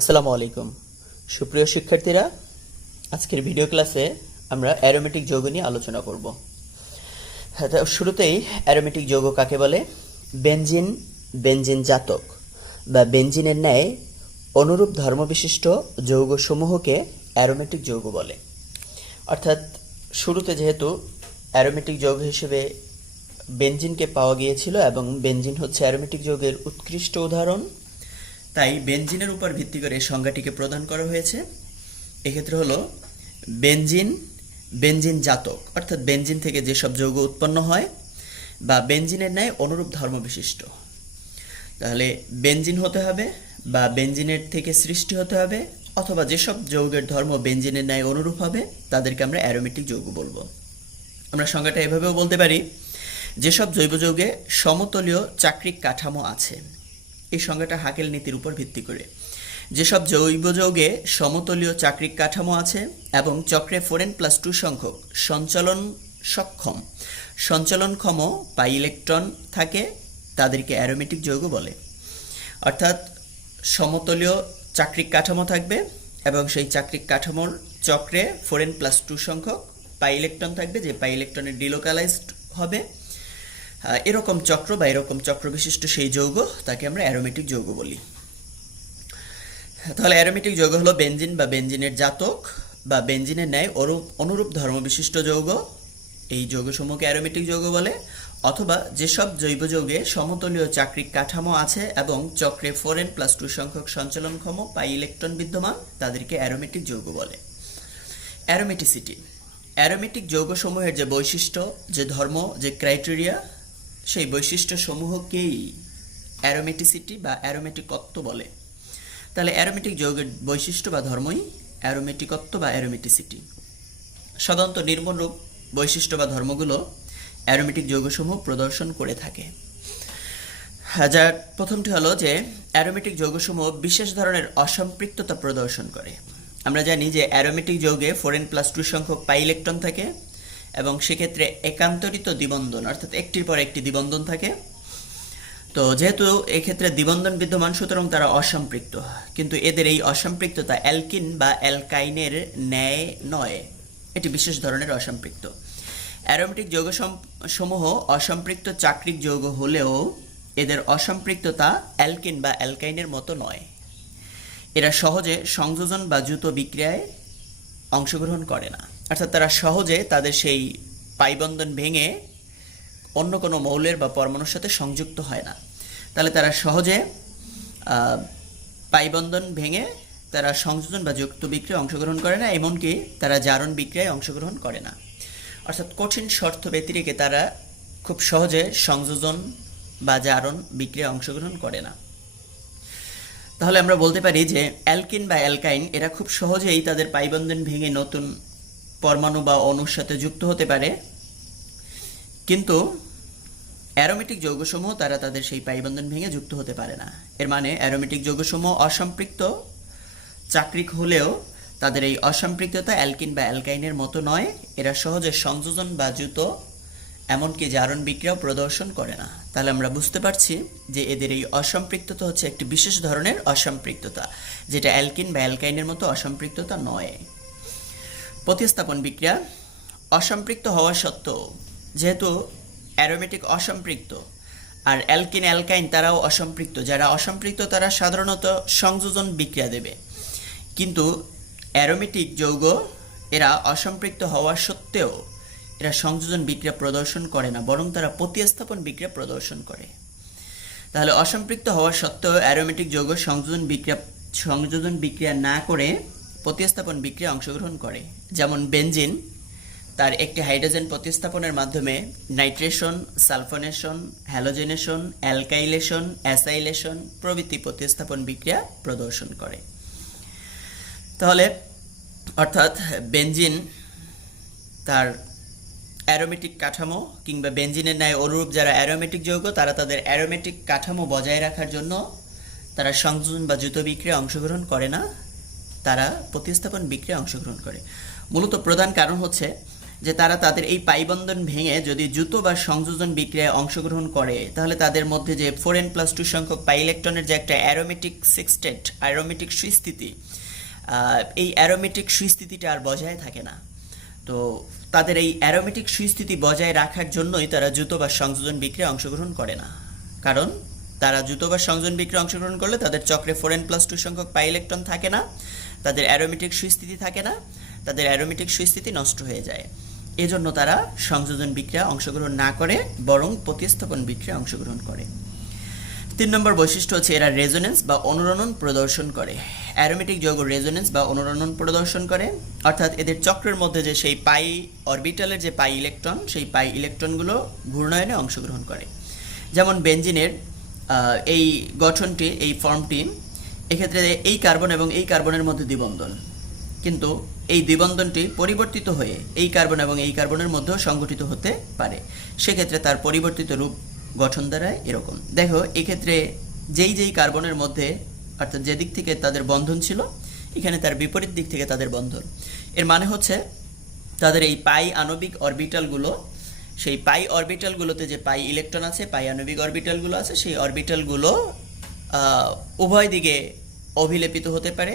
আসসালামু আলাইকুম সুপ্রিয় শিক্ষার্থীরা, আজকের ভিডিও ক্লাসে আমরা অ্যারোমেটিক যৌগ নিয়ে আলোচনা করব। শুরুতেই অ্যারোমেটিক যৌগ কাকে বলে? বেনজিন, বেনজিন জাতক বা বেনজিনের ন্যায় অনুরূপ ধর্মবিশিষ্ট যৌগসমূহকে অ্যারোমেটিক যৌগ বলে। অর্থাৎ শুরুতে যেহেতু অ্যারোমেটিক যৌগ হিসেবে বেনজিনকে পাওয়া গিয়েছিল এবং বেনজিন হচ্ছে অ্যারোমেটিক যৌগের উৎকৃষ্ট উদাহরণ, তাই বেনজিনের উপর ভিত্তি করে সংজ্ঞাটিকে প্রদান করা হয়েছে। এক্ষেত্রে হলো বেনজিন, বেনজিন জাতক, অর্থাৎ বেনজিন থেকে যেসব যৌগ উৎপন্ন হয় বা বেনজিনের ন্যায় অনুরূপ ধর্ম বিশিষ্ট। তাহলে বেনজিন হতে হবে বা বেনজিনের থেকে সৃষ্টি হতে হবে, অথবা যেসব যৌগের ধর্ম বেনজিনের ন্যায় অনুরূপ হবে তাদেরকে আমরা অ্যারোমেটিক যৌগ বলবো। আমরা সংজ্ঞাটা এভাবেও বলতে পারি, যেসব জৈব যৌগে সমতলীয় চাক্রিক কাঠামো আছে। এই সংজ্ঞাটা হাকেল নীতির উপর ভিত্তি করে। যেসব জৈব যৌগে সমতলীয় চাক্রিক কাঠামো আছে এবং চক্রে 4n+2 সংখ্যক সঞ্চালনক্ষম পাই ইলেকট্রন থাকে তাদেরকে অ্যারোমেটিক যৌগ বলে। অর্থাৎ সমতলীয় চাক্রিক কাঠামো থাকবে এবং সেই চাক্রিক কাঠামোর চক্রে 4n+2 সংখ্যক পাই ইলেকট্রন থাকবে, যে পাই ইলেকট্রনের ডিলোকালাইজড হবে। এরকম চক্র বা এরকম চক্র বিশিষ্ট সেই যৌগ, তাকে আমরা অ্যারোমেটিক যৌগ বলি। তাহলে অ্যারোমেটিক যৌগ হলো বেনজিন বা বেনজিনের জাতক বা বেনজিনের ন্যায় অনুরূপ ধর্মবিশিষ্ট যৌগ। এই যৌগসমূহকে অ্যারোমেটিক যৌগ বলে। অথবা যেসব জৈব যৌগে সমতলীয় চাক্রিক কাঠামো আছে এবং চক্রে 4n+2 সংখ্যক সঞ্চালনক্ষম পাই ইলেকট্রন বিদ্যমান, তাদেরকে অ্যারোমেটিক যৌগ বলে। অ্যারোমেটিসিটি, অ্যারোমেটিক যৌগসমূহের যে বৈশিষ্ট্য, যে ধর্ম, যে ক্রাইটেরিয়া, সেই বৈশিষ্ট্যসমূহকেই অ্যারোমেটিসিটি বা অ্যারোমেটিকত্ব বলে। তাহলে অ্যারোমেটিক যৌগের বৈশিষ্ট্য বা ধর্মই অ্যারোমেটিকত্ব বা অ্যারোমেটিসিটি। সাধারণত নির্মলরূপ বৈশিষ্ট্য বা ধর্মগুলো অ্যারোমেটিক যৌগসমূহ প্রদর্শন করে থাকে। যার প্রথমটি হলো যে অ্যারোমেটিক যৌগসমূহ বিশেষ ধরনের অসম্পৃক্ততা প্রদর্শন করে। আমরা জানি যে অ্যারোমেটিক যৌগে 4n+2 সংখ্যক পাই ইলেকট্রন থাকে এবং সেক্ষেত্রে একান্তরিত দ্বিবন্ধন, অর্থাৎ একটির পর একটি দ্বিবন্ধন থাকে। তো যেহেতু এক্ষেত্রে দ্বিবন্ধন বিদ্যমান, সুতরাং তারা অসম্পৃক্ত। কিন্তু এদের এই অসম্পৃক্ততা অ্যালকিন বা অ্যালকাইনের ন্যায় নয়, এটি বিশেষ ধরনের অসম্পৃক্ত। অ্যারোমেটিক যৌগসমূহ অসম্পৃক্ত চাক্রিক যৌগ হলেও এদের অসম্পৃক্ততা অ্যালকিন বা অ্যালকাইনের মতো নয়। এরা সহজে সংযোজন বা দ্রুত বিক্রিয়ায় অংশগ্রহণ করে না, অর্থাৎ তারা সহজে তাদের সেই পাইবন্ধন ভেঙে অন্য কোনো মৌলের বা পরমাণুর সাথে সংযুক্ত হয় না। তাহলে তারা সহজে পাইবন্ধন ভেঙে তারা সংযোজন বা যুক্ত বিক্রিয়ায় অংশগ্রহণ করে না, এমনকি তারা জারণ বিক্রিয়ায় অংশগ্রহণ করে না। অর্থাৎ কঠিন শর্ত ব্যতিরেকে তারা খুব সহজে সংযোজন বা জারণ বিক্রিয়ায় অংশগ্রহণ করে না। তাহলে আমরা বলতে পারি যে অ্যালকিন বা অ্যালকাইন এরা খুব সহজেই তাদের পাইবন্ধন ভেঙে নতুন পরমাণু বা অণুর সাথে যুক্ত হতে পারে, কিন্তু অ্যারোমেটিক যৌগসমূহ তারা তাদের সেই পাইবন্ধন ভেঙে যুক্ত হতে পারে না। এর মানে অ্যারোমেটিক যৌগসমূহ অসম্পৃক্ত চাক্রিক হলেও তাদের এই অসম্পৃক্ততা অ্যালকিন বা অ্যালকাইনের মতো নয়। এরা সহজে সংযোজন বা দ্রুত এমনকি জারণ বিক্রিয়াও প্রদর্শন করে না। তাহলে আমরা বুঝতে পারছি যে এদের এই অসম্পৃক্ততা হচ্ছে একটি বিশেষ ধরনের অসম্পৃক্ততা, যেটা অ্যালকিন বা অ্যালকাইনের মতো অসম্পৃক্ততা নয়। প্রতিস্থাপন বিক্রিয়া, অসম্পৃক্ত হওয়া সত্ত্বেও যেহেতু অ্যারোমেটিক অসম্পৃক্ত আর অ্যালকিন অ্যালকাইন তারাও অসম্পৃক্ত, যারা অসম্পৃক্ত তারা সাধারণত সংযোজন বিক্রিয়া দেবে, কিন্তু অ্যারোমেটিক যৌগ এরা অসম্পৃক্ত হওয়া সত্ত্বেও এরা সংযোজন বিক্রিয়া প্রদর্শন করে না, বরং তারা প্রতিস্থাপন বিক্রিয়া প্রদর্শন করে। তাহলে অসম্পৃক্ত হওয়া সত্ত্বেও অ্যারোমেটিক যৌগ সংযোজন বিক্রিয়া না করে প্রতিস্থাপন বিক্রিয়া অংশগ্রহণ করে। যেমন বেনজিন তার একটি হাইড্রোজেন প্রতিস্থাপনের মাধ্যমে nitration, sulphonation, halogenation, alkylation, acylation প্রভৃতি প্রতিস্থাপন বিক্রিয়া প্রদর্শন করে। তাহলে অর্থাৎ বেনজিন তার অ্যারোমেটিক কাঠামো কিংবা বেনজিনের ন্যায় অনুরূপ যারা অ্যারোমেটিক যৌগ, তারা তাদের অ্যারোমেটিক কাঠামো বজায় রাখার জন্য তারা সংযোজন বা দ্রুত বিক্রিয়ায় অংশগ্রহণ করে না, তারা প্রতিস্থাপন বিক্রিয়ায় অংশগ্রহণ করে। মূলত প্রধান কারণ হচ্ছে যে তারা তাদের এই পাই বন্ধন ভেঙে যদি যুত বা সংযোজন বিক্রিয়ায় অংশগ্রহণ করে তাহলে তাদের মধ্যে যে 4n+2 সংখ্যক পাই ইলেকট্রনের যে একটা অ্যারোমেটিক সেক্সটেট অ্যারোমেটিক সুস্থিতি, এই অ্যারোমেটিক সুস্থিতিটা আর বজায় থাকে না। তো তাদের এই অ্যারোমেটিক সুস্থিতি বজায় রাখার জন্যই তারা যুত বা সংযোজন বিক্রিয়ায় অংশগ্রহণ করে না। কারণ তারা যুত বা সংযোজন বিক্রিয়ায় অংশগ্রহণ করলে তাদের চক্রে 4n+2 সংখ্যক পাই ইলেকট্রন থাকে না, তাদের অ্যারোমেটিক সুস্থিতি থাকে না, তাদের অ্যারোমেটিক সুস্থিতি নষ্ট হয়ে যায়। এজন্য তারা সংযোজন বিক্রিয়া অংশগ্রহণ না করে বরং প্রতিস্থাপন বিক্রিয়া অংশগ্রহণ করে। 3 নম্বর বৈশিষ্ট্য হচ্ছে এরা রেজোনেন্স বা অনুরণন প্রদর্শন করে। অ্যারোমেটিক যৌগ রেজোনেন্স বা অনুরণন প্রদর্শন করে, অর্থাৎ এদের চক্রের মধ্যে যে সেই পাই অরবিটালের যে পাই ইলেকট্রন, সেই পাই ইলেকট্রনগুলো ঘূর্ণায়নে অংশগ্রহণ করে। যেমন বেনজিনের এই গঠনটি, এই ফর্মটি, এক্ষেত্রে এই কার্বন এবং এই কার্বনের মধ্যে দ্বিবন্ধন, কিন্তু এই দ্বিবন্ধনটি পরিবর্তিত হয়ে এই কার্বন এবং এই কার্বনের মধ্যেও সংগঠিত হতে পারে। সেক্ষেত্রে তার পরিবর্তিত রূপ গঠন দ্বারা এরকম। দেখো এক্ষেত্রে যেই কার্বনের মধ্যে, অর্থাৎ যে দিক থেকে তাদের বন্ধন ছিল, এখানে তার বিপরীত দিক থেকে তাদের বন্ধন। এর মানে হচ্ছে তাদের এই পাই আণবিক অরবিটালগুলো, সেই পাই অরবিটালগুলোতে যে পাই ইলেকট্রন আছে, পাই আণবিক অরবিটালগুলো আছে, সেই অরবিটালগুলো উভয় দিকে অভিলেপিত হতে পারে।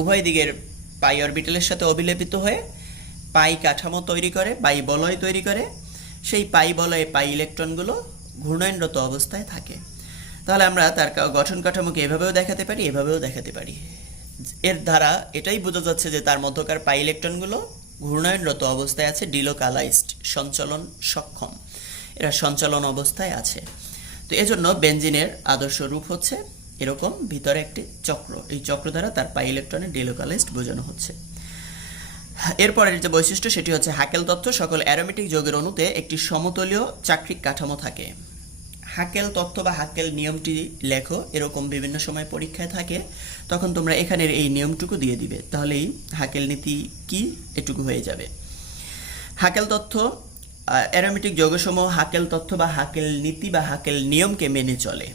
উভয় দিকের পাই অরবিটালের সাথে অভিলেপিত হয়ে পাই কাঠামো তৈরি করে, পাই বলয় তৈরি করে। সেই পাই বলয়ে পাই ইলেকট্রনগুলো ঘূর্ণায়নরত অবস্থায় থাকে। তাহলে আমরা তার গঠন কাঠামোকে এভাবেও দেখাতে পারি, এভাবেও দেখাতে পারি। এর দ্বারা এটাই বোঝা যাচ্ছে যে তার মধ্যকার পাই ইলেকট্রনগুলো ঘূর্ণায়নরত অবস্থায় আছে, ডিলোকালাইজড, সঞ্চালন সক্ষম, এরা সঞ্চালন অবস্থায় আছে। তো এজন্য বেনজিনের আদর্শ রূপ হচ্ছে এরকম, ভিতরে একটি চক্র, এই চক্র দ্বারা তার পাই ইলেকট্রনের ডিলোকালাইজড বোঝানো হচ্ছে। এরপরের যে বৈশিষ্ট্য সেটি হচ্ছে হাকেল তত্ত্ব। সকল অ্যারোমেটিক যৌগের অণুতে একটি সমতলীয় চাক্রিক কাঠামো থাকে। হাকেল তত্ত্ব বা হাকেল নিয়মটি লেখো, এরকম বিভিন্ন সময় পরীক্ষায় থাকে, তখন তোমরা এখানের এই নিয়মটুকু দিয়ে দিবে, তাহলেই হাকেল নীতি কি এটুকু হয়ে যাবে। হাকেল তত্ত্ব, অ্যারোমেটিক যৌগসমূহ হাকেল তত্ত্ব বা হাকেল নীতি বা হাকেল নিয়মকে মেনে চলে।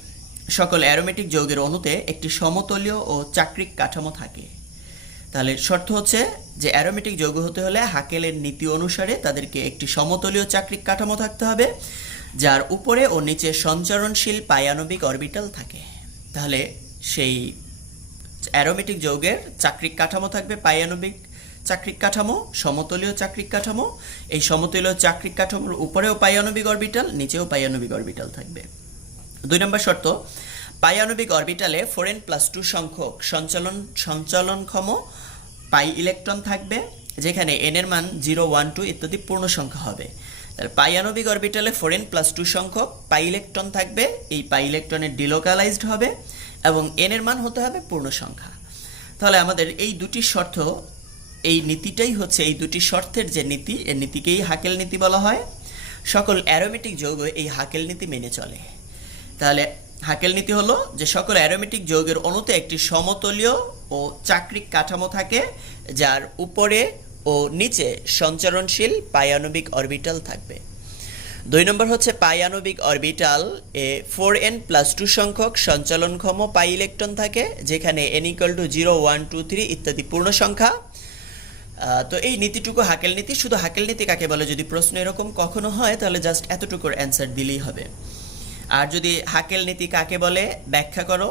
সকল অ্যারোমেটিক যৌগের অণুতে একটি সমতলীয় ও চাক্রিক কাঠামো থাকে। তাহলে শর্ত হচ্ছে যে অ্যারোমেটিক যৌগ হতে হলে হাকেলের নীতি অনুসারে তাদেরকে একটি সমতলীয় চাক্রিক কাঠামো থাকতে হবে, যার উপরে ও নিচে সঞ্চরণশীল পাই আণবিক অরবিটাল থাকে। তাহলে সেই অ্যারোমেটিক যৌগের চাক্রিক কাঠামো থাকবে পাই আণবিক চাক্রিক কাঠামো, সমতলীয় চাক্রিক কাঠামো। এই সমতলীয় চাক্রিক কাঠামোর উপরেও পাই আণবিক অরবিটাল, নিচেও পাই আণবিক অরবিটাল থাকবে। 2 নম্বর শর্ত, পাই আণবিক অরবিটালে 4n+2 সংখ্যক সঞ্চালনক্ষম পাই ইলেকট্রন থাকবে, যেখানে n এর মান 0, 1, 2 ইত্যাদি পূর্ণ সংখ্যা হবে। তাহলে পাই আণবিক অরবিটালে 4n+2 সংখ্যক পাই ইলেকট্রন থাকবে, এই পাই ইলেকট্রনের ডিলোকালাইজড হবে এবং n এর মান হতে হবে পূর্ণ সংখ্যা। তাহলে আমাদের এই দুটি শর্ত, এই নীতিটাই হচ্ছে এই দুটি শর্তের যে নীতি, এই নীতিকেই হাকেল নীতি বলা হয়। সকল অ্যারোমেটিক যৌগ এই হাকেল নীতি মেনে চলে। তাহলে হাকেল নীতি হলো যে সকল অ্যারোমেটিক যৌগের অণুতে একটি সমতলীয় ও চাক্রিক কাঠামো থাকে, যার উপরে ও নিচে সঞ্চরণশীল পাই আণবিক অরবিটাল থাকবে। 2 নম্বর হচ্ছে পাই আণবিক অরবিটাল এ 4n+2 সংখ্যক সঞ্চালনক্ষম পাই ইলেকট্রন থাকে, যেখানে n = 0, 1, 2, 3 ইত্যাদি পূর্ণ সংখ্যা। তো এই নীতিটুকু হাকেল নীতি। শুধু হাকেল নীতি কাকে বলে যদি প্রশ্ন এরকম কখনো হয়, তাহলে জাস্ট এতটুকুর অ্যান্সার দিলেই হবে। আর যদি হাকেল নীতি কাকে বলে ব্যাখ্যা করো,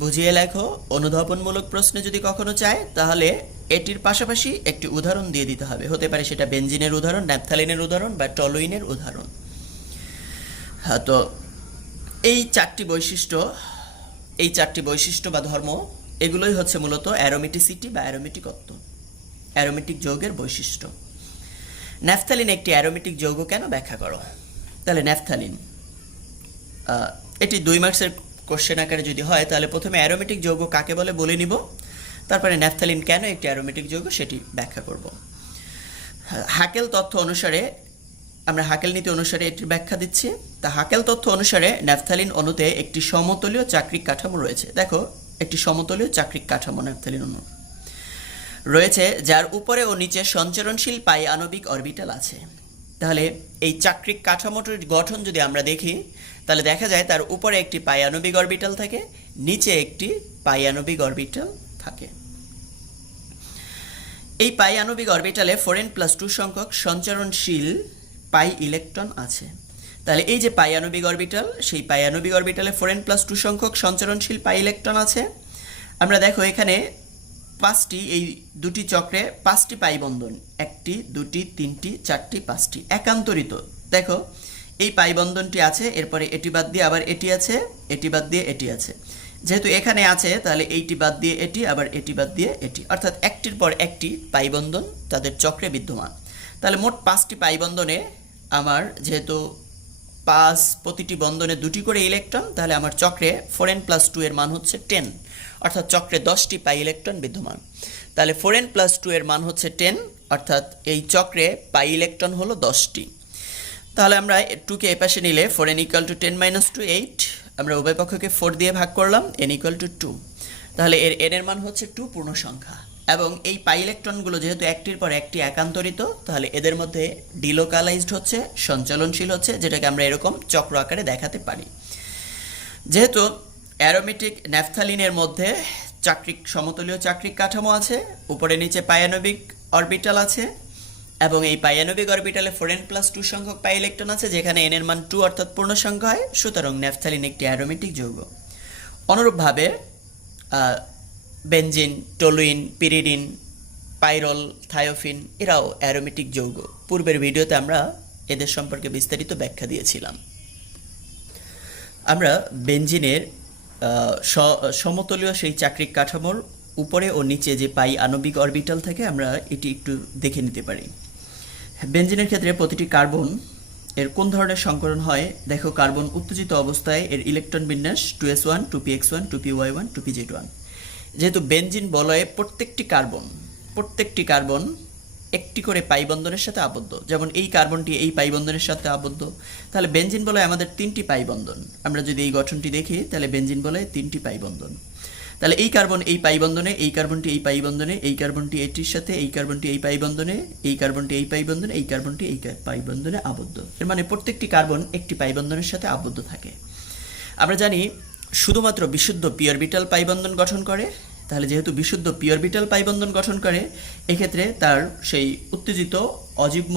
বুঝিয়ে লেখো, অনুধাবনমূলক প্রশ্নে যদি কখনো চায়, তাহলে এটির পাশাপাশি একটি উদাহরণ দিয়ে দিতে হবে। হতে পারে সেটা বেনজিনের উদাহরণ, ন্যাপথালিনের উদাহরণ বা টলুইনের উদাহরণ। হ্যাঁ, তো এই চারটি বৈশিষ্ট্য বা ধর্ম, এগুলোই হচ্ছে মূলত অ্যারোমেটিসিটি বা অ্যারোমেটিকত্ব, অ্যারোমেটিক যৌগের বৈশিষ্ট্য। ন্যাপথালিন একটি অ্যারোমেটিক যৌগ কেন ব্যাখ্যা করো। তাহলে ন্যাপথালিন, এটি 2 মার্কসের কোশ্চেন আকারে যদি হয়, তাহলে প্রথমে অ্যারোমেটিক যৌগ কাকে বলে বলে নিব, তারপরে ন্যাপথালিন কেন একটি অ্যারোমেটিক যৌগ সেটি ব্যাখ্যা করব। হাকেল তথ্য অনুসারে, আমরা হাকেল নীতি অনুসারে এটির ব্যাখ্যা দিচ্ছি। তা হাকেল তথ্য অনুসারে ন্যাপথালিন অণুতে একটি সমতলীয় চাক্রিক কাঠামো রয়েছে। দেখো, একটি সমতলীয় চাক্রিক কাঠামো ন্যাপথালিন অণু রয়েছে, যার উপরে ও নিচে সঞ্চরণশীল পাই আণবিক অরবিটাল আছে। তাহলে এই চাক্রিক কাঠামোটির গঠন যদি আমরা দেখি, তাহলে দেখা যায় তার উপরে একটি পাই আণবিক অরবিটাল থাকে, নিচে একটি পাই আণবিক অরবিটাল থাকে। এই পাই আণবিক অরবিটালে 4n+2 সংখ্যক সঞ্চরণশীল পাই ইলেকট্রন আছে। তাহলে এই যে পাই আণবিক অরবিটাল, সেই পাই আণবিক অরবিটালে 4n+2 সংখ্যক সঞ্চরণশীল পাই ইলেকট্রন আছে। আমরা দেখো এখানে পাঁচটি, এই দুটি চক্রে পাঁচটি পাই বন্ধন, একটি, দুটি, তিনটি, চারটি, পাঁচটি একান্তরিত। দেখো এই পাই বন্ধনটি আছে, এরপরে এটি বাদ দিয়ে আবার এটি আছে, এটি বাদ দিয়ে এটি আছে। যেহেতু এখানে আছে তাহলে এইটি বাদ দিয়ে এটি, আবার এটি বাদ দিয়ে এটি, অর্থাৎ একটির পর একটি পাই বন্ধন তাদের চক্রে বিদ্যমান। তাহলে মোট পাঁচটি পাই বন্ধনে আমার যেহেতু প্রতিটি বন্ধনে দুটি করে ইলেকট্রন, তাহলে আমার চক্রে 4n+2 এর মান হচ্ছে 10, অর্থাৎ চক্রে 10টি পাই ইলেকট্রন বিদ্যমান। তাহলে 4n+2 এর মান হচ্ছে 10, অর্থাৎ এই চক্রে পাই ইলেকট্রন হলো 10টি। তাহলে আমরা 2কে এপাশে নিলে 4n = 10 - 2 8, আমরা উভয় পক্ষকে 4 দিয়ে ভাগ করলাম, n = 2। তাহলে n এর মান হচ্ছে 2 পূর্ণ সংখ্যা। এবং এই পাই ইলেকট্রনগুলো যেহেতু একটির পর একটি একান্তরিত, তাহলে এদের মধ্যে ডিলোকালাইজড হচ্ছে, সঞ্চালনশীল হচ্ছে, যেটাকে আমরা এরকম চক্র আকারে দেখাতে পারি। যেহেতু অ্যারোমেটিক ন্যাফথালিনের মধ্যে সমতলীয় চাক্রিক কাঠামো আছে, উপরে নিচে পাই আণবিক অরবিটাল আছে, এবং এই পাই আণবিক অরবিটালে 4n+2 সংখ্যক পাই ইলেকট্রন আছে, যেখানে n এর মান 2 অর্থাৎ পূর্ণ সংখ্যা হয়, সুতরাং ন্যাফথালিন একটি অ্যারোমেটিক যৌগ। অনুরূপভাবে বেনজিন, টলুইন, পিরিডিন, পাইরল, থায়োফিন এরাও অ্যারোমেটিক যৌগ। পূর্বের ভিডিওতে আমরা এদের সম্পর্কে বিস্তারিত ব্যাখ্যা দিয়েছিলাম। আমরা বেনজিনের সমতলীয় সেই চাক্রিক কাঠামোর উপরে ও নিচে যে পাই আণবিক অরবিটাল থাকে, আমরা এটি একটু দেখে নিতে পারি। বেনজিনের ক্ষেত্রে প্রতিটি কার্বন এর কোন ধরনের সংকরণ হয় দেখো। কার্বন উত্তেজিত অবস্থায় এর ইলেকট্রন বিন্যাস 2s1, 2px1, 2py1, 2pz1। যেহেতু বেনজিন বলয়ে প্রত্যেকটি কার্বন একটি করে পাই বন্ধনের সাথে আবদ্ধ, যেমন এই কার্বনটি এই পাই বন্ধনের সাথে আবদ্ধ, তাহলে বেনজিন বলয়ে আমাদের 3টি পাই বন্ধন। আমরা যদি এই গঠনটি দেখি তাহলে বেনজিন বলয়ে 3টি পাই বন্ধন। তাহলে এই কার্বন এই পাই বন্ধনে, এই কার্বনটি এই পাই বন্ধনে, এই কার্বনটি এটির সাথে, এই কার্বনটি এই পাই বন্ধনে, এই কার্বনটি এই পাই বন্ধনে, এই কার্বনটি এই পাই বন্ধনে আবদ্ধ। এর মানে প্রত্যেকটি কার্বন একটি পাই বন্ধনের সাথে আবদ্ধ থাকে। আমরা জানি শুধুমাত্র বিশুদ্ধ পি অরবিটাল পাই বন্ধন গঠন করে। তাহলে যেহেতু বিশুদ্ধ পি অরবিটাল পাই বন্ধন গঠন করে, এক্ষেত্রে তার সেই উত্তেজিত অযুগ্ম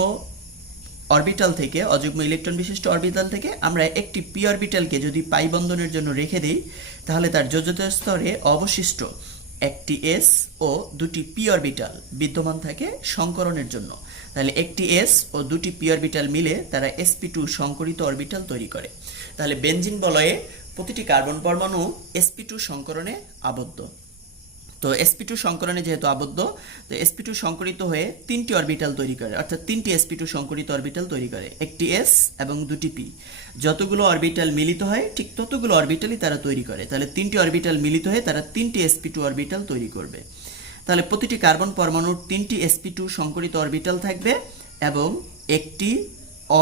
অরবিটাল থেকে, অযুগ্ম ইলেকট্রন বিশিষ্ট অরবিটাল থেকে আমরা একটি পি অরবিটালকে যদি পাই বন্ধনের জন্য রেখে দিই, তাহলে তার যোজ্যতা স্তরে অবশিষ্ট একটি এস ও দুটি পি অরবিটাল বিদ্যমান থাকে সংকরণের জন্য। তাহলে একটি এস ও দুটি পি অরবিটাল মিলে তারা sp2 সংকরিত অরবিটাল তৈরি করে। তাহলে বেনজিন বলয়ে প্রতিটি কার্বন পরমাণু sp2 সংকরণে আবদ্ধ। তো sp2 সংকরণে যেহেতু আবদ্ধ, তো sp2 সংকরিত হয়ে 3টি অরবিটাল তৈরি করে, অর্থাৎ 3টি sp2 সংকরিত অরবিটাল তৈরি করে, একটি s এবং দুটি p। যতগুলো অরবিটাল মিলিত হয় ঠিক ততগুলো অরবিটালই তারা তৈরি করে। তাহলে 3টি অরবিটাল মিলিত হয়ে তারা 3টি sp2 অরবিটাল তৈরি করবে। তাহলে প্রতিটি কার্বন পরমাণুর 3টি sp2 সংকরিত অরবিটাল থাকবে এবং একটি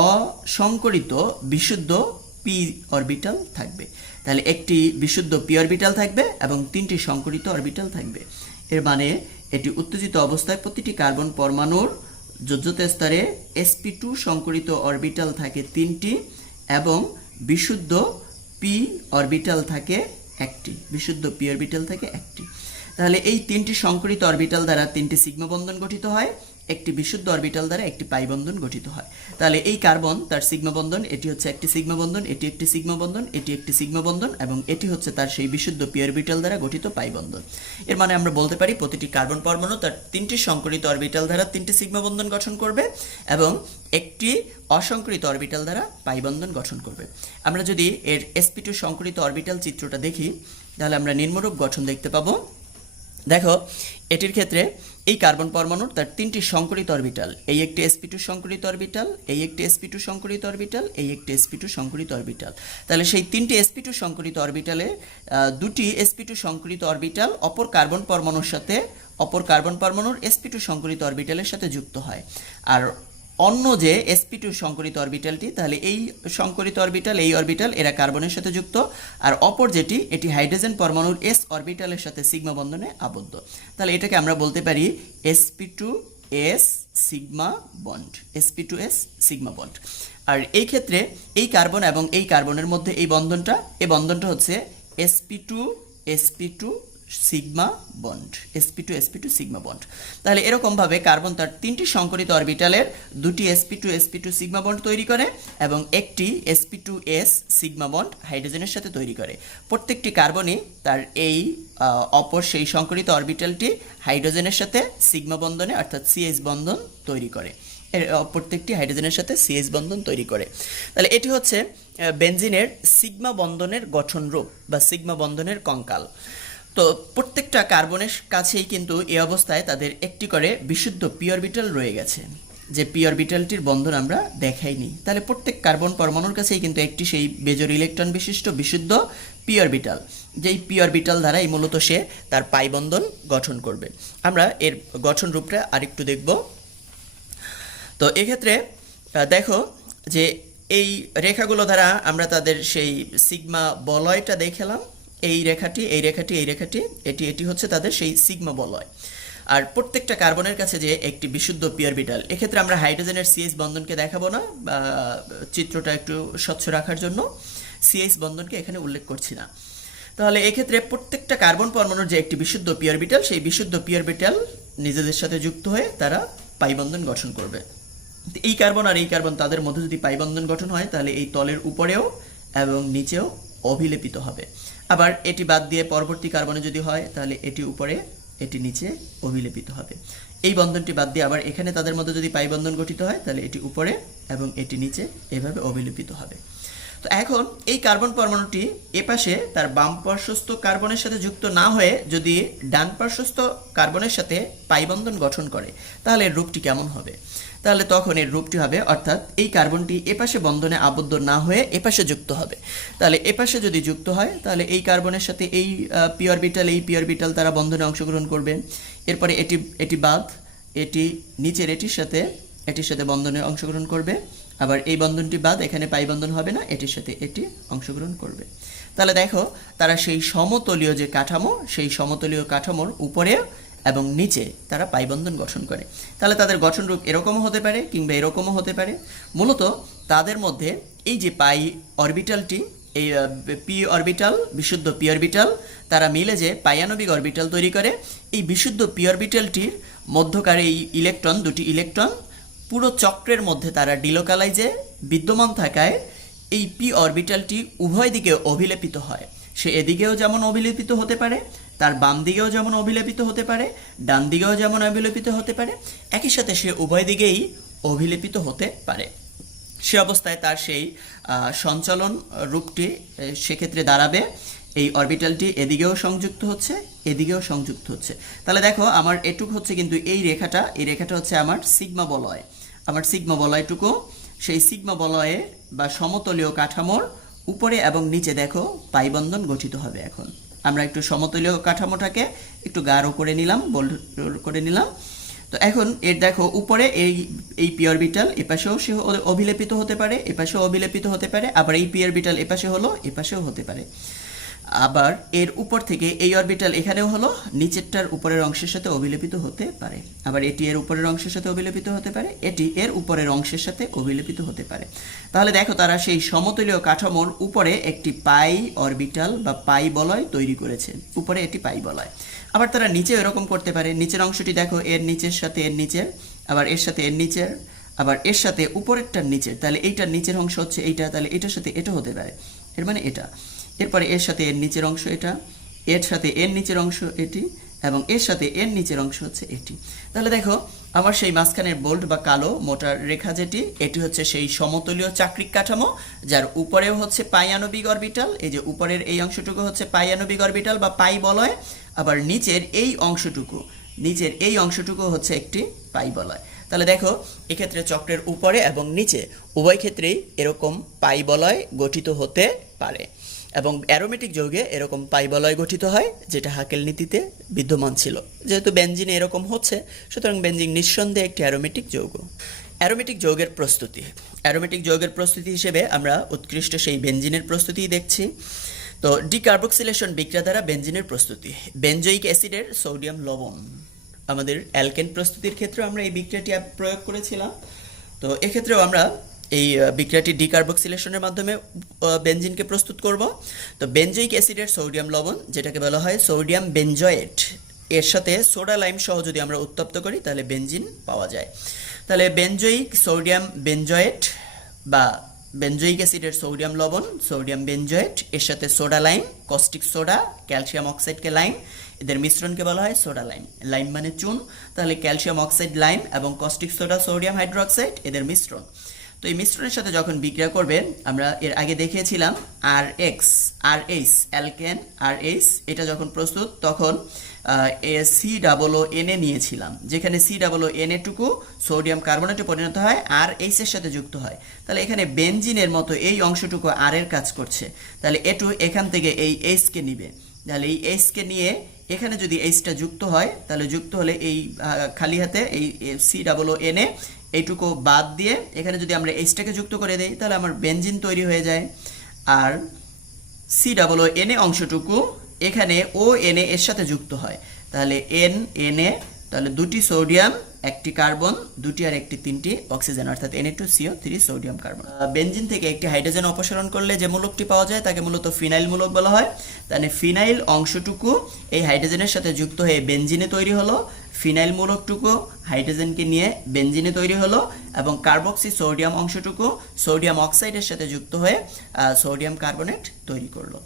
অসংকরিত বিশুদ্ধ পি অরবিটাল থাকবে। তাহলে একটি বিশুদ্ধ পি অরবিটাল থাকবে এবং 3টি সংকরিত অরবিটাল থাকবে। এর মানে এটি উত্তেজিত অবস্থায় প্রতিটি কার্বন পরমাণুর যোজ্যতা স্তরে sp2 সংকরিত অরবিটাল থাকে 3টি এবং বিশুদ্ধ পি অরবিটাল থাকে একটি, বিশুদ্ধ পি অরবিটাল থাকে একটি। তাহলে এই 3টি সংকরিত অরবিটাল দ্বারা 3টি সিগমা বন্ধন গঠিত হয়, একটি বিশুদ্ধ অরবিটাল দ্বারা একটি পাই বন্ধন গঠিত হয়। তাহলে এই কার্বন তার সিগমা বন্ধন, এটি হচ্ছে একটি সিগমা বন্ধন, এটি একটি সিগমা বন্ধন, এটি একটি সিগমা বন্ধন, এবং এটি হচ্ছে তার সেই বিশুদ্ধ পি অরবিটাল দ্বারা গঠিত পাই বন্ধন। এর মানে আমরা বলতে পারি প্রতিটি কার্বন পরমাণু তার 3টি সংকরিত অরবিটাল দ্বারা 3টি সিগমা বন্ধন গঠন করবে এবং একটি অসংকরিত অরবিটাল দ্বারা পাই বন্ধন গঠন করবে। আমরা যদি এর sp2 সংকরিত অরবিটাল চিত্রটা দেখি, তাহলে আমরা নিম্নরূপ গঠন দেখতে পাবো। দেখো এটির ক্ষেত্রে এই কার্বন পরমাণুর তার 3টি সংকরিত অরবিটাল, এই একটি sp2 সংকরিত অরবিটাল, এই একটি sp2 সংকরিত অরবিটাল, এই একটি sp2 সংকরিত অরবিটাল। তাহলে সেই 3টি sp2 সংকরিত অরবিটালে দুটি sp2 সংকরিত অরবিটাল অপর কার্বন পরমাণুর sp2 সংকরিত অরবিটালের সাথে যুক্ত হয়। আর অন্য যে sp2 সংকরিত অরবিটালটি, তাহলে এই সংকরিত অরবিটাল, এই অরবিটাল এরা কার্বনের সাথে যুক্ত, আর অপর যেটি এটি হাইড্রোজেন পরমাণুর s অরবিটালের সাথে সিগমা বন্ধনে আবদ্ধ। তাহলে এটাকে আমরা বলতে পারি sp2s sigma bond, sp2s sigma bond. আর এই ক্ষেত্রে এই কার্বন এবং এই কার্বনের মধ্যে এই বন্ধনটা হচ্ছে sp2 sigma bond, sp2 sigma bond. তাহলে এরকমভাবে কার্বন তার 3টি সংকরিত অরবিটালের 2টি sp2 সিগমা বন্ড তৈরি করে এবং একটি sp2s সিগমা বন্ড হাইড্রোজেনের সাথে তৈরি করে। প্রত্যেকটি কার্বনই তার এই অপর সেই সংকরিত অরবিটালটি হাইড্রোজেনের সাথে সিগমা বন্ধনে অর্থাৎ CH বন্ধন তৈরি করে। এর প্রত্যেকটি হাইড্রোজেনের সাথে CH বন্ধন তৈরি করে। তাহলে এটি হচ্ছে বেনজিনের সিগমা বন্ধনের গঠন রূপ বা সিগমা বন্ধনের কঙ্কাল। তো প্রত্যেকটা কার্বনের কাছেই কিন্তু এই অবস্থায় তাদের একটি করে বিশুদ্ধ পি অরবিটাল রয়ে গেছে, যে পি অরবিটালটির বন্ধন আমরা দেখাইনি। তাহলে প্রত্যেক কার্বন পরমাণুর কাছেই কিন্তু একটি সেই বেজোর ইলেকট্রন বিশিষ্ট বিশুদ্ধ পি অরবিটাল, যেই পি অরবিটাল দ্বারাই মূলত সে তার পাই বন্ধন গঠন করবে। আমরা এর গঠন রূপটা আরেকটু দেখব। তো এক্ষেত্রে দেখো যে এই রেখাগুলো দ্বারা আমরা তাদের সেই সিগমা বলয়টা দেখালাম। এই রেখাটি, এই রেখাটি, এই রেখাটি, এটি হচ্ছে তাদের সেই সিগমা বলয়। আর প্রত্যেকটা কার্বনের কাছে যে একটি বিশুদ্ধ পি অরবিটাল, এক্ষেত্রে আমরা হাইড্রোজেনের CH বন্ধনকে দেখাবো না, চিত্রটা একটু স্বচ্ছ রাখার জন্য CH বন্ধনকে এখানে উল্লেখ করছি না। তাহলে এক্ষেত্রে প্রত্যেকটা কার্বন পরমাণুর যে একটি বিশুদ্ধ পি অরবিটাল, সেই বিশুদ্ধ পি অরবিটাল নিজেদের সাথে যুক্ত হয়ে তারা পাই বন্ধন গঠন করবে। এই কার্বন আর এই কার্বন তাদের মধ্যে যদি পাই বন্ধন গঠন হয় তাহলে এই তলের উপরেও এবং নিচেও অভিলেপিত হবে। আবার এটি বাদ দিয়ে পরবর্তী কার্বনে যদি হয় তাহলে এটি উপরে, এটি নিচে অভিলেপিত হবে। এই বন্ধনটি বাদ দিয়ে আবার এখানে তাদের মধ্যে যদি পাই বন্ধন গঠিত হয় তাহলে এটি উপরে এবং এটি নিচে এভাবে অভিলেপিত হবে। তো এখন এই কার্বন পরমাণুটি এপাশে তার বাম পার্শ্বস্থ কার্বনের সাথে যুক্ত না হয়ে যদি ডান পার্শ্বস্থ কার্বনের সাথে পাই বন্ধন গঠন করে তাহলে এর রূপটি কেমন হবে? তাহলে তখন এর রূপটি হবে, অর্থাৎ এই কার্বনটি এপাশে বন্ধনে আবদ্ধ না হয়ে এপাশে যুক্ত হবে। তাহলে এপাশে যদি যুক্ত হয় তাহলে এই কার্বনের সাথে এই পি অরবিটাল, এই পি অরবিটাল তারা বন্ধনে অংশগ্রহণ করবে। এরপরে এটি বাদ, এটি নিচের এটির সাথে বন্ধনে অংশগ্রহণ করবে। আবার এই বন্ধনটি বাদ, এখানে পাই বন্ধন হবে না, এটির সাথে এটি অংশগ্রহণ করবে। তাহলে দেখো তারা সেই সমতলীয় যে কাঠামো, সেই সমতলীয় কাঠামোর উপরে এবং নিচে তারা পাই বন্ধন গঠন করে। তাহলে তাদের গঠন রূপ এরকমও হতে পারে কিংবা এরকমও হতে পারে। মূলত তাদের মধ্যে এই যে পাই অরবিটালটি, এই পি অরবিটাল, বিশুদ্ধ পি অরবিটাল, তারা মিলে যে পাইয়ানবিক অরবিটাল তৈরি করে। এই বিশুদ্ধ পি অরবিটালটির মধ্যকার এই ইলেকট্রন, দুটি ইলেকট্রন পুরো চক্রের মধ্যে তারা ডিলোকালাইজে বিদ্যমান থাকায় এই পি অরবিটালটি উভয় দিকে অভিলেপিত হয়। সে এদিকেও যেমন অভিলেপিত হতে পারে, তার বাম দিকেও যেমন অভিলেপিত হতে পারে, ডান দিকেও যেমন অভিলেপিত হতে পারে, একই সাথে সে উভয় দিকেই অভিলেপিত হতে পারে। সে অবস্থায় তার সেই সঞ্চালন রূপটি সেক্ষেত্রে দাঁড়াবে এই অরবিটালটি এদিকেও সংযুক্ত হচ্ছে, এদিকেও সংযুক্ত হচ্ছে। তাহলে দেখো আমার এটুকু হচ্ছে কিন্তু এই রেখাটা হচ্ছে আমার সিগমা বলয়। আমার সিগমা বলয়টুকু সেই সিগমা বলয়ে বা সমতলীয় কাঠামোর উপরে এবং নিচে দেখো পাই বন্ধন গঠিত হবে। এখন আমরা একটু সমতলীয় কাঠামোটাকে একটু গাঢ় করে নিলাম, বোল্ড করে নিলাম। তো এখন এর দেখো উপরে এই পি অরবিটাল এপাশেও সে অভিলেপিত হতে পারে, এপাশেও অভিলেপিত হতে পারে, আবার এই পি অরবিটাল এপাশে হলো, এপাশেও হতে পারে। আবার এর উপর থেকে এই অরবিটাল এখানেও হলো, নিচেরটার উপরের অংশের সাথে অভিলেপিত হতে পারে। আবার এটি এর উপরের অংশের সাথে অভিলেপিত হতে পারে, এটি এর উপরের অংশের সাথে অভিলেপিত হতে পারে। তাহলে দেখো তারা সেই সমতলীয় কাঠামোর উপরে একটি পাই অরবিটাল বা পাই বলয় তৈরি করেছে, উপরে এটি পাই বলয়। আবার তারা নিচে এরকম করতে পারে, নিচের অংশটি দেখো এর নিচের সাথে এর নিচের, আবার এর সাথে এর নিচের, আবার এর সাথে উপরেরটার নিচের। তাহলে এইটার নিচের অংশ হচ্ছে এইটা, তাহলে এটার সাথে এটা হতে পারে, এর মানে এটা। এরপরে এর সাথে এর নিচের অংশ এটা, এর সাথে এর নিচের অংশ এটি, এবং এর সাথে এর নিচের অংশ হচ্ছে এটি। তাহলে দেখো আমার সেই মাঝখানের বোল্ড বা কালো মোটা রেখা যেটি, এটি হচ্ছে সেই সমতলীয় চাক্রিক কাঠামো, যার উপরেও হচ্ছে পাই আণবিক অরবিটাল। এই যে উপরের এই অংশটুকু হচ্ছে পাই আণবিক অরবিটাল বা পাই বলয়, আবার নিচের এই অংশটুকু হচ্ছে একটি পাই বলয়। তাহলে দেখো এক্ষেত্রে চক্রের উপরে এবং নিচে উভয় ক্ষেত্রেই এরকম পাই বলয় গঠিত হতে পারে, এবং অ্যারোমেটিক যৌগে এরকম পাই বলয় গঠিত হয়, যেটা হাকেল নীতিতে বিদ্যমান ছিল। যেহেতু বেনজিনে এরকম হচ্ছে, সুতরাং বেনজিন নিঃসন্দেহে একটি অ্যারোমেটিক যৌগ। অ্যারোমেটিক যৌগের প্রস্তুতি হিসেবে আমরা উৎকৃষ্ট সেই বেনজিনের প্রস্তুতিই দেখছি। তো ডিকার্বক্সিলেশন বিক্রিয়া দ্বারা বেনজিনের প্রস্তুতি, বেনজোইক অ্যাসিডের সোডিয়াম লবণ। আমাদের অ্যালকেন প্রস্তুতির ক্ষেত্রে আমরা এই বিক্রিয়াটি প্রয়োগ করেছিলাম। তো এক্ষেত্রেও আমরা এই বিক্রিয়াটি ডিকার্বক্সিলেশনের মাধ্যমে বেনজিনকে প্রস্তুত করব। তো বেনজোইক অ্যাসিডের সোডিয়াম লবণ, যেটাকে বলা হয় সোডিয়াম বেনজয়েট, এর সাথে সোডা লাইম সহ যদি আমরা উত্তপ্ত করি তাহলে বেনজিন পাওয়া যায়। তাহলে বেনজোইক সোডিয়াম বেনজয়েট বা বেনজোইক অ্যাসিডের সোডিয়াম লবণ, সোডিয়াম বেনজয়েট, এর সাথে soda lime, caustic soda, calcium অক্সাইডকে লাইম, এদের মিশ্রণকে বলা হয় সোডা লাইম। লাইম মানে চুন, তাহলে ক্যালসিয়াম অক্সাইড লাইম এবং কস্টিক সোডা সোডিয়াম হাইড্রোক্সাইড এদের মিশ্রণ। তো এই মিশ্রণের সাথে যখন বিক্রিয়া করবে, আমরা এর আগে দেখিয়েছিলাম RH অ্যালকেন RH, এটা যখন প্রস্তুত তখন COO নিয়েছিলাম, যেখানে COO টুকু সোডিয়াম কার্বনেটে পরিণত হয় RH এর সাথে যুক্ত হয়। তাহলে এখানে বেনজিনের মতো এই অংশটুকু R এর কাজ করছে, তাহলে এটু এখান থেকে এই H কে নিবে, তাহলে এই H কে নিয়ে এখানে যদি Hটা যুক্ত হয়, তাহলে যুক্ত হলে এই খালি হাতে এই COO এইটুকু বাদ দিয়ে এখানে যদি আমরা Hটাকে যুক্ত করে দেই, তাহলে আমার বেনজিন তৈরি হয়ে যায়। আর COO অংশটুকু এখানে ONA এর সাথে যুক্ত হয়, তাহলে NNA, তাহলে দুটি সোডিয়াম, একটি কার্বন, দুটি আর একটি তিনটি অক্সিজেন, অর্থাৎ Na2CO3 সোডিয়াম কার্বন। বেনজিন থেকে একটি হাইড্রোজেন অপসারণ করলে যে মূলকটি পাওয়া যায় তাকে মূলত ফিনাইল মূলক বলা হয়। তাহলে ফিনাইল অংশটুকু এই হাইড্রোজেনের সাথে যুক্ত হয়ে বেনজিনে তৈরি হলো, ফিনাইল মূলকটুকু হাইড্রোজেনকে নিয়ে বেনজিনে তৈরি হলো, এবং কার্বক্সি সোডিয়াম অংশটুকু সোডিয়াম অক্সাইডের সাথে যুক্ত হয়ে সোডিয়াম কার্বনেট তৈরি করলো।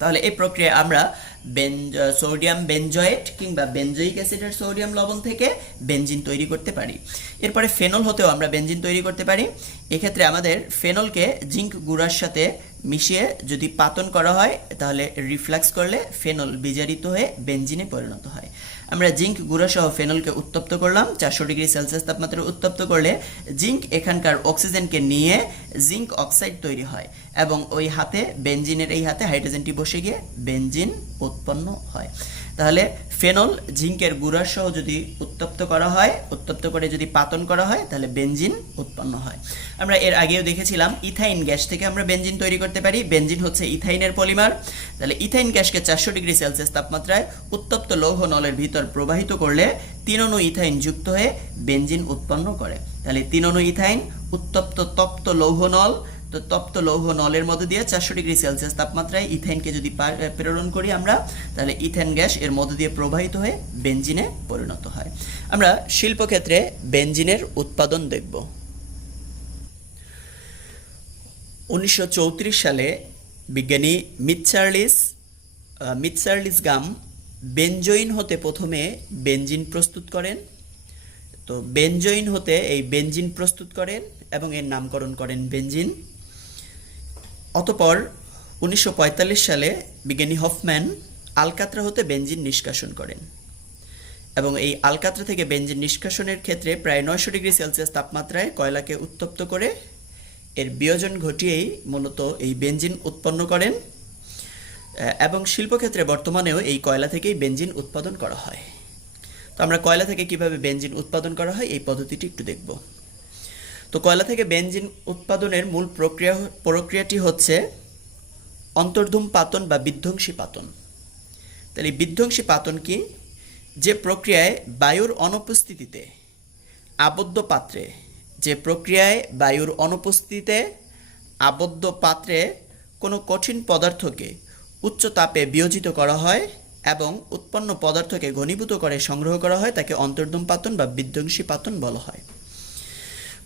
তাহলে এই প্রক্রিয়ায় আমরা সোডিয়াম বেনজয়েট কিংবা বেনজোইক অ্যাসিডের সোডিয়াম লবণ থেকে বেনজিন তৈরি করতে পারি। এরপরে ফেনল হতেও আমরা বেনজিন তৈরি করতে পারি। এক্ষেত্রে আমাদের ফেনলকে জিঙ্ক গুঁড়ার সাথে মিশিয়ে যদি পাতন করা হয়, তাহলে রিফ্লাক্স করলে ফেনল বিজারিত হয়ে বেনজিনে পরিণত হয়। আমরা জিঙ্ক গুঁড়া সহ ফেনলকে উত্তপ্ত করলাম, 400 ডিগ্রি সেলসিয়াস তাপমাত্রায় উত্তপ্ত করলে জিঙ্ক এখানকার অক্সিজেনকে নিয়ে জিঙ্ক অক্সাইড তৈরি হয়, এবং ওই হাতে বেনজিনের এই হাতে হাইড্রোজেনটি বসে গিয়ে বেনজিন উৎপন্ন হয়। তাহলে ফেনল জিঙ্কের গুঁড়া সহ যদি উত্তপ্ত করা হয়, উত্তপ্ত করে যদি পাতন করা হয়, তাহলে বেনজিন উৎপন্ন হয়। আমরা এর আগেও দেখেছিলাম ইথাইন গ্যাস থেকে আমরা বেনজিন তৈরি করতে পারি। বেনজিন হচ্ছে ইথাইনের পলিমার। তাহলে ইথাইন গ্যাসকে 400 ডিগ্রি সেলসিয়াস তাপমাত্রায় উত্তপ্ত লৌহ নলের ভিতর প্রবাহিত করলে 3 অণু ইথাইন যুক্ত হয়ে বেনজিন উৎপন্ন করে। তাহলে 3 অণু ইথাইন উত্তপ্ত তপ্ত লৌহ নল, তো তপ্ত লৌহ নলের মধ্যে দিয়ে 400 ডিগ্রি সেলসিয়াস তাপমাত্রায় ইথাইনকে যদি প্রেরণ করি আমরা, তাহলে ইথেন গ্যাস এর মধ্যে দিয়ে প্রবাহিত হয়ে বেনজিনে পরিণত হয়। আমরা শিল্পক্ষেত্রে বেনজিনের উৎপাদন দেখব। 1934 সালে বিজ্ঞানী মিৎসার্লিস গাম বেনজোইন হতে প্রথমে বেনজিন প্রস্তুত করেন। তো বেনজোইন হতে এই বেনজিন প্রস্তুত করেন এবং এর নামকরণ করেন বেনজিন। অতঃপর 1945 সালে বিজ্ঞানী হফম্যান আলকাত্রা হতে বেনজিন নিষ্কাশন করেন, এবং এই আলকাত্রা থেকে বেনজিন নিষ্কাশনের ক্ষেত্রে প্রায় 900 ডিগ্রি সেলসিয়াস তাপমাত্রায় কয়লাকে উত্তপ্ত করে এর বিয়োজন ঘটিয়েই মূলত এই বেনজিন উৎপন্ন করেন, এবং শিল্পক্ষেত্রে বর্তমানেও এই কয়লা থেকেই বেনজিন উৎপাদন করা হয়। তো আমরা কয়লা থেকে কিভাবে বেনজিন উৎপাদন করা হয় এই পদ্ধতিটি একটু দেখব। তো কয়লা থেকে বেনজিন উৎপাদনের মূল প্রক্রিয়াটি হচ্ছে অন্তর্ধূম পাতন বা বিধ্বংসী পাতন। তাহলে বিধ্বংসী পাতন কি? যে প্রক্রিয়ায় বায়ুর অনুপস্থিতিতে আবদ্ধ পাত্রে আবদ্ধ পাত্রে কোনো কঠিন পদার্থকে উচ্চ তাপে বিয়োজিত করা হয় এবং উৎপন্ন পদার্থকে ঘনীভূত করে সংগ্রহ করা হয়, তাকে অন্তর্ধূম পাতন বা বিধ্বংসী পাতন বলা হয়।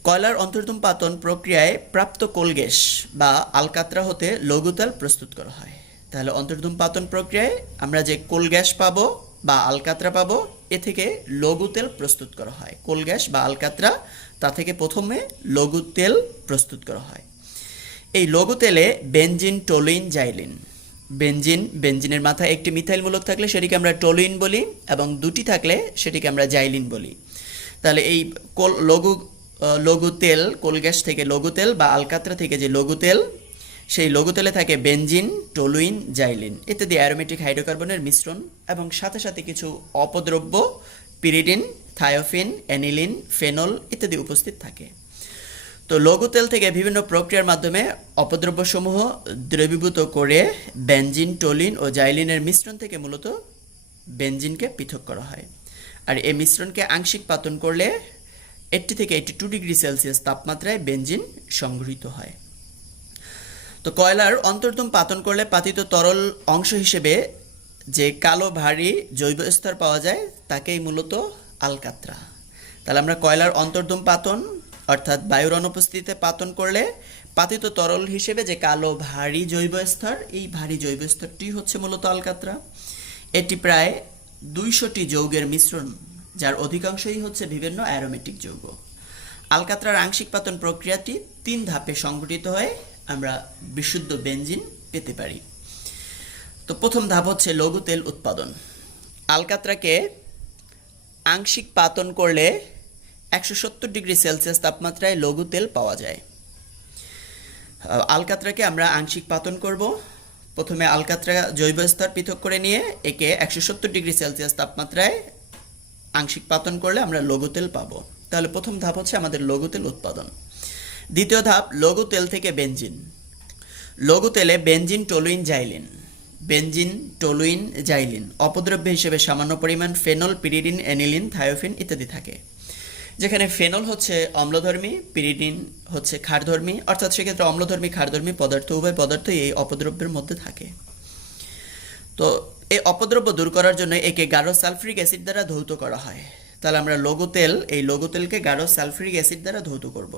কয়লার অন্তর্ধূম পাতন প্রক্রিয়ায় প্রাপ্ত কোল গ্যাস বা আলকাত্রা হতে লঘু তেল প্রস্তুত করা হয়। তাহলে অন্তর্ধূম পাতন প্রক্রিয়ায় আমরা যে কোল গ্যাস পাবো বা আলকাত্রা পাবো, এ থেকে লঘু তেল প্রস্তুত করা হয়। কোল গ্যাস বা আলকাত্রা, তা থেকে প্রথমে লঘু তেল প্রস্তুত করা হয়। এই লঘু তেলে বেনজিন, টলুইন, জাইলিন। বেনজিনের মাথায় একটি মিথাইল মূলক থাকলে সেটিকে আমরা টলুইন বলি, এবং দুটি থাকলে সেটিকে আমরা জাইলিন বলি। তাহলে এই লঘু তেল, কোল গ্যাস থেকে লঘু তেল বা আলকাত্রা থেকে যে লঘু তেল, সেই লঘু তেলে থাকে বেনজিন, টলুইন, জাইলিন ইত্যাদি অ্যারোমেটিক হাইড্রোকার্বনের মিশ্রণ, এবং সাথে সাথে কিছু অপদ্রব্য পিরিডিন, থায়োফিন, অ্যানিলিন, ফেনল ইত্যাদি উপস্থিত থাকে। তো লঘু তেল থেকে বিভিন্ন প্রক্রিয়ার মাধ্যমে অপদ্রব্যসমূহ দ্রবীভূত করে বেনজিন, টলুইন ও জাইলিনের মিশ্রণ থেকে মূলত বেনজিনকে পৃথক করা হয়। আর এই মিশ্রণকে আংশিক পাতন করলে 80 থেকে 82 ডিগ্রি সেলসিয়াস তাপমাত্রায় বেনজিন সংগৃহীত হয়। তো কয়লার অন্তর্দম পাতন করলে পাতিত তরল অংশ হিসেবে যে কালো ভারী জৈব স্তর পাওয়া যায় তাকেই মূলত আলকাত্রা। তাহলে আমরা কয়লার অন্তর্দম পাতন অর্থাৎ বায়ুর অনুপস্থিতিতে পাতন করলে পাতিত তরল হিসেবে যে কালো ভারী জৈব স্তর, এই ভারী জৈব স্তরটি হচ্ছে মূলত আলকাত্রা। এটি প্রায় 200টি যৌগের মিশ্রণ, যার অধিকাংশই হচ্ছে বিভিন্ন অ্যারোমেটিক যৌগ। আলকাত্রার আংশিক পাতন প্রক্রিয়াটি 3 ধাপে সংঘটিত হয়ে আমরা বিশুদ্ধ বেনজিন পেতে পারি। তো প্রথম ধাপ হচ্ছে লঘু তেল উৎপাদন। আলকাত্রাকে আংশিক পাতন করলে 170 ডিগ্রি সেলসিয়াস তাপমাত্রায় লঘু তেল পাওয়া যায়। আলকাত্রাকে আমরা আংশিক পাতন করব। প্রথমে আলকাত্রা জৈব স্তর পৃথক করে নিয়ে একে 170 ডিগ্রি সেলসিয়াস তাপমাত্রায় আংশিক পাতন করলে আমরা লঘু তেল পাবো। তাহলে প্রথম ধাপ হচ্ছে আমাদের লঘু তেল উৎপাদন। দ্বিতীয় ধাপ লঘু তেল থেকে বেনজিন। লঘু তেলে benzene, toluene, xylene, benzene, toluene, xylene অপদ্রব্য হিসেবে সামান্য পরিমাণ ফেনল, পিরিডিন, অ্যানিলিন, থায়োফিন ইত্যাদি থাকে। যেখানে ফেনল হচ্ছে অম্লধর্মী, পিরিডিন হচ্ছে ক্ষারধর্মী, অর্থাৎ সেক্ষেত্রে অম্লধর্মী ক্ষারধর্মী পদার্থ উভয় পদার্থই এই অপদ্রব্যের মধ্যে থাকে। তো এই অপদ্রব্য দূর করার জন্য একে গাঢ় সালফিউরিক অ্যাসিড দ্বারা ধৌত করা হয়। তাহলে আমরা লঘু তেল, এই লঘু তেলকে গাঢ় সালফিউরিক অ্যাসিড দ্বারা ধৌত করব।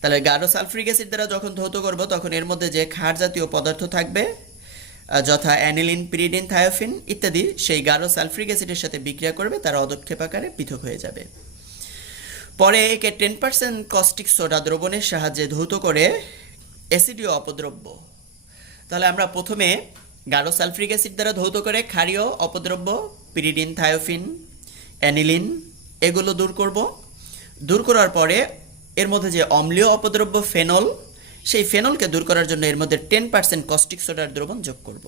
তাহলে গাঢ় সালফিউরিক অ্যাসিড দ্বারা যখন ধৌত করব তখন এর মধ্যে যে ক্ষার জাতীয় পদার্থ থাকবে যথা অ্যানিলিন, পিরিডিন, থায়োফিন ইত্যাদি সেই গাঢ় সালফিউরিক অ্যাসিডের সাথে বিক্রিয়া করবে, তারা অদক্ষেপ আকারে পৃথক হয়ে যাবে। পরে একে 10% কস্টিক সোডা দ্রবণের সাহায্যে ধৌত করে অ্যাসিডীয় অপদ্রব্য। তাহলে আমরা প্রথমে গাঢ় সালফিউরিক অ্যাসিড দ্বারা ধৌত করে ক্ষারীয় অপদ্রব্য পিরিডিন, থায়োফিন, অ্যানিলিন এগুলো দূর করব। দূর করার পরে এর মধ্যে যে অম্লীয় অপদ্রব্য ফেনল, সেই ফেনলকে দূর করার জন্য এর মধ্যে 10% কস্টিক সোডার দ্রবণ যোগ করব।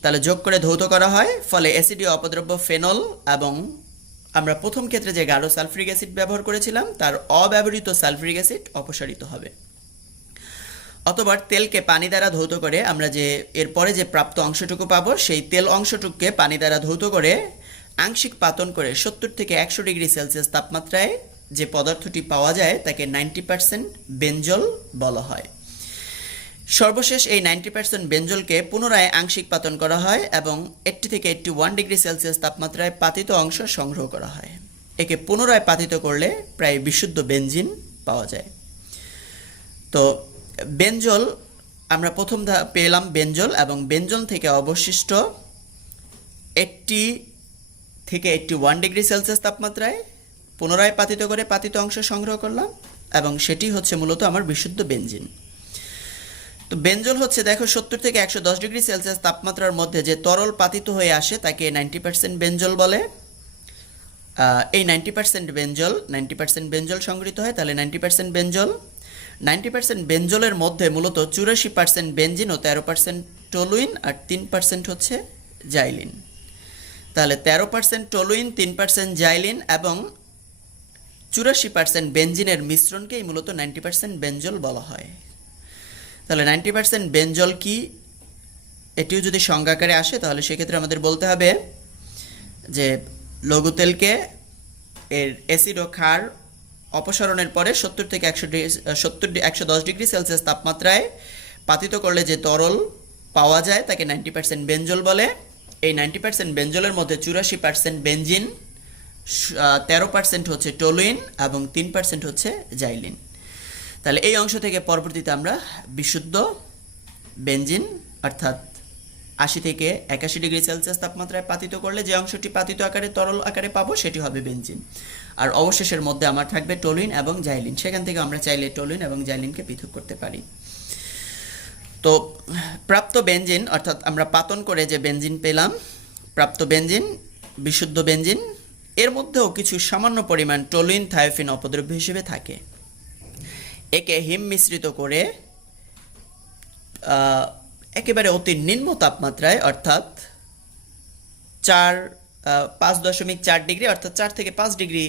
তাহলে যোগ করে ধৌত করা হয়, ফলে অ্যাসিডীয় অপদ্রব্য ফেনল এবং আমরা প্রথম ক্ষেত্রে যে গাঢ় সালফিউরিক অ্যাসিড ব্যবহার করেছিলাম তার অব্যবহৃত সালফিউরিক অ্যাসিড অপসারিত হবে। অথবা তেলকে পানি দ্বারা ধৌত করে আমরা যে এরপরে যে প্রাপ্ত অংশটুকু পাবো, সেই তেল অংশটুকুকে পানি দ্বারা ধৌত করে আংশিক পাতন করে 70 থেকে 100 ডিগ্রি সেলসিয়াস তাপমাত্রায় যে পদার্থটি পাওয়া যায় তাকে 90% বেনজল বলা হয়। সর্বশেষ এই 90% বেনজলকে পুনরায় আংশিক পাতন করা হয় এবং 80 থেকে 81 ডিগ্রি সেলসিয়াস তাপমাত্রায় পাতিত অংশ সংগ্রহ করা হয়। একে পুনরায় পাতিত করলে প্রায় বিশুদ্ধ বেনজিন পাওয়া যায়। তো বেনজল আমরা প্রথম পেলাম বেনজল, এবং বেনজল থেকে অবশিষ্ট 80 থেকে 81 ডিগ্রি সেলসিয়াস তাপমাত্রায় পুনরায় পাতিত করে পাতিত অংশ সংগ্রহ করলাম এবং সেটি হচ্ছে মূলত আমার বিশুদ্ধ বেনজিন। তো বেনজল হচ্ছে দেখো 70 থেকে 110 ডিগ্রি সেলসিয়াস তাপমাত্রার মধ্যে যে তরল পাতিত হয়ে আসে তাকে 90% বেনজল বলে। এই 90% বেনজল সংগৃহীত হয়। তাহলে 90% বেনজল, 90% বেনজলের মধ্যে মূলত 84% বেনজিন ও 13% টলুইন আর 3% হচ্ছে জাইলিন। তাহলে 13% টলুইন, 3% জাইলিন এবং 84% বেনজিনের মিশ্রণকেই মূলত 90% বেনজল বলা হয়। তাহলে 90% বেনজল কি, এটিও যদি সংজ্ঞাকারে আসে তাহলে সেক্ষেত্রে আমাদের বলতে হবে যে লঘু তেলকে এর অ্যাসিড ও ক্ষার অপসারণের পরে 70 থেকে 110 ডিগ্রি সেলসিয়াস তাপমাত্রায় পাতিত করলে যে তরল পাওয়া যায় তাকে 90% বেনজল বলে। এই 90% বেনজলের মধ্যে 84% বেনজিন, 13% হচ্ছে টলুইন এবং 3% হচ্ছে জাইলিন। তাহলে এই অংশ থেকে পরবর্তীতে আমরা বিশুদ্ধ বেনজিন অর্থাৎ 80 থেকে 81 ডিগ্রি সেলসিয়াস তাপমাত্রায় পাতিত করলে যে অংশটি পাতিত আকারে তরল আকারে পাবো সেটি হবে বেনজিন। আর অবশেষের মধ্যে আমার থাকবে টলুইন এবং জাইলিন। সেখান থেকে আমরা চাইলে টলুইন এবং জাইলিনকে পৃথক করতে পারি। তো প্রাপ্ত বেনজিন অর্থাৎ আমরা পাতন করে যে বেনজিন পেলাম, প্রাপ্ত বেনজিন বিশুদ্ধ বেনজিন, এর মধ্যেও কিছু সামান্য পরিমাণ টলুইন, থায়োফিন অপদ্রব্য হিসেবে থাকে। একে হিম মিশ্রিত করে একেবারে অতি নিম্ন তাপমাত্রায় অর্থাৎ 5.4 ডিগ্রি অর্থাৎ 4 থেকে 5 ডিগ্রি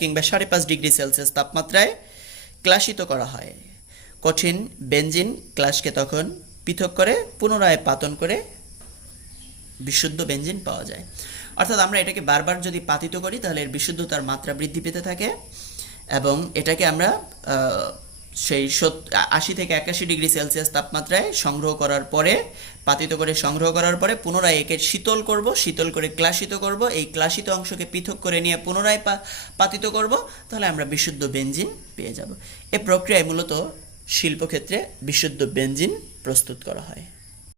কিংবা 5.5 ডিগ্রি সেলসিয়াস তাপমাত্রায় ক্লাসিত করা হয়। কঠিন বেনজিন ক্লাসকে তখন পৃথক করে পুনরায় পাতন করে বিশুদ্ধ বেনজিন পাওয়া যায়। অর্থাৎ আমরা এটাকে বারবার যদি পাতিত করি তাহলে এর বিশুদ্ধতার মাত্রা বৃদ্ধি পেতে থাকে এবং এটাকে আমরা সেই 80 থেকে 81 ডিগ্রি সেলসিয়াস তাপমাত্রায় সংগ্রহ করার পরে, পাতিত করে সংগ্রহ করার পরে পুনরায় একে শীতল করব, শীতল করে ক্লাসিত করব, এই ক্লাসিত অংশকে পৃথক করে নিয়ে পুনরায় পাতিত করব, তাহলে আমরা বিশুদ্ধ বেনজিন পেয়ে যাব। এই প্রক্রিয়ায় মূলত শিল্পক্ষেত্রে বিশুদ্ধ বেনজিন প্রস্তুত করা হয়।